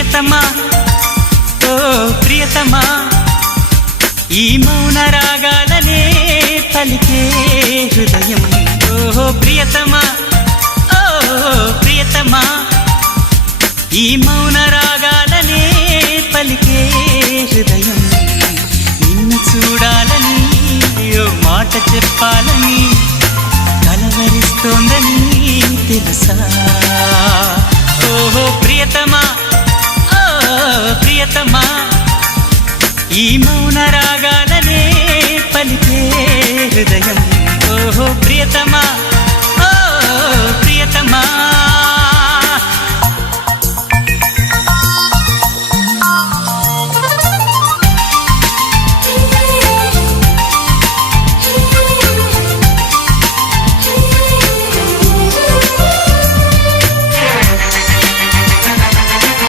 ప్రియతమా ఓ ప్రియతమా ఈ మౌన రాగాలనే పలికే హృదయం ఓ ప్రియతమా ఓ ప్రియతమా ఈ మౌన రాగాలనే పలికే హృదయం నిన్ను చూడాలని ఓ మాట చెప్పాలని కలవరిస్తోందని తెలుసా ఓహో ప్రియతమా ఓ ప్రియతమా ఈ మౌన రాగాలనే పలికే హృదయం ఓహో ప్రియతమా